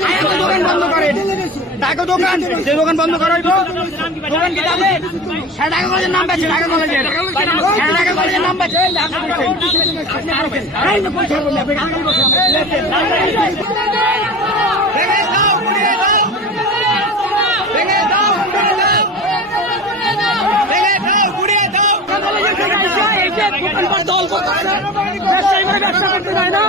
দোকান বন্ধ করেন, ডাকো দোকান, যে দোকান বন্ধ করাইব দোকান কি যাবে? ঢাকা কলেজের নাম পাচ্ছে, ঢাকা কলেজের নাম পাচ্ছে। দল ব্যবসা করতে যায় না,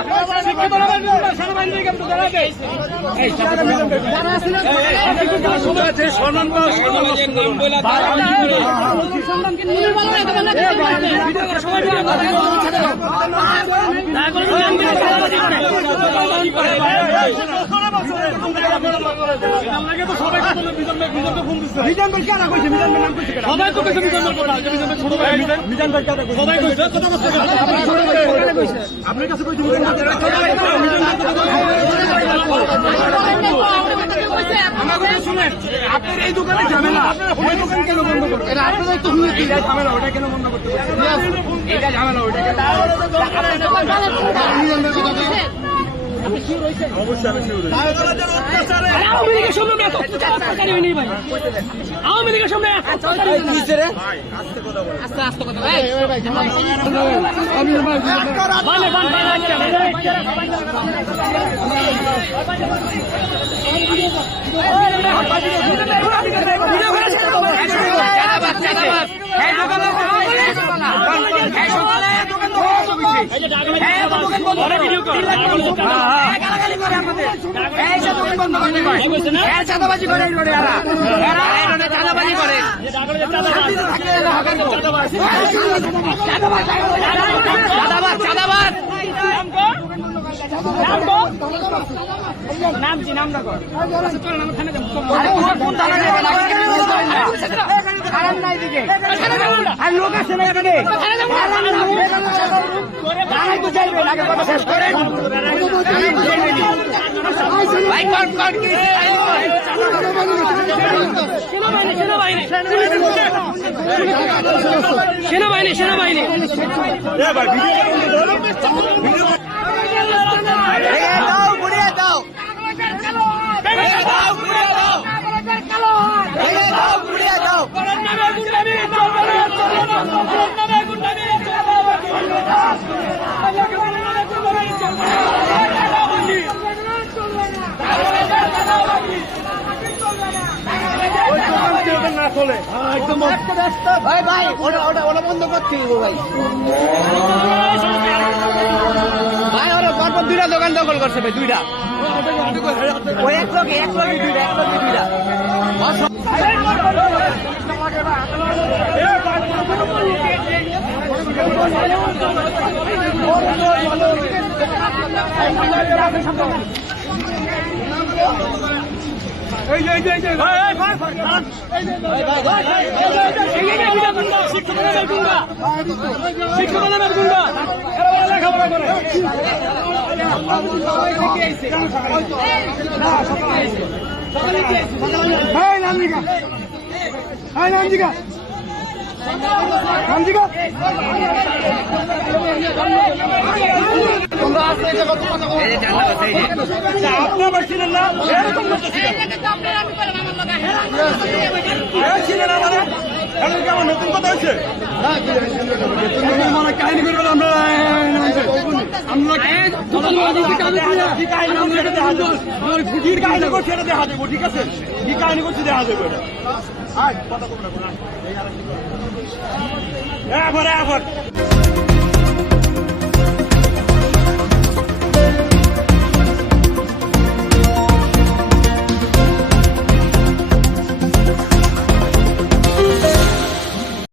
আপনার কাছে শুনেন, আপনার এই দোকানে ঝামেলা, ওই দোকান কেন বন্ধ করবেন? আপনাদের তো ঝামেলা, ওটা কেন বন্ধ করতে পারছেন? এটা ঝামেলা, ওইটা আওয়ামী লীগের সামনে আওয়ামী লীগের সামনে চাঁদাবাজি করে, চাঁদাবাজি করে, নামছি নাম রাখো আর লোক আছে না এখানে সেনাবাহিনী সেনাবাহিনী ভাই ওটা বন্ধ করছি ভাই। ভাই ওরা পরপর দুইটা দোকান দখল করছে ভাই, দুইটা ওই এক লগে দুইটা নতুন কথা হয়েছে কাহিনী করবেন আমরা কি কাহিনী করছি এটা দেখা দেবো, ঠিক আছে? কি কাহিনী করছি দেখা দেবো এটা।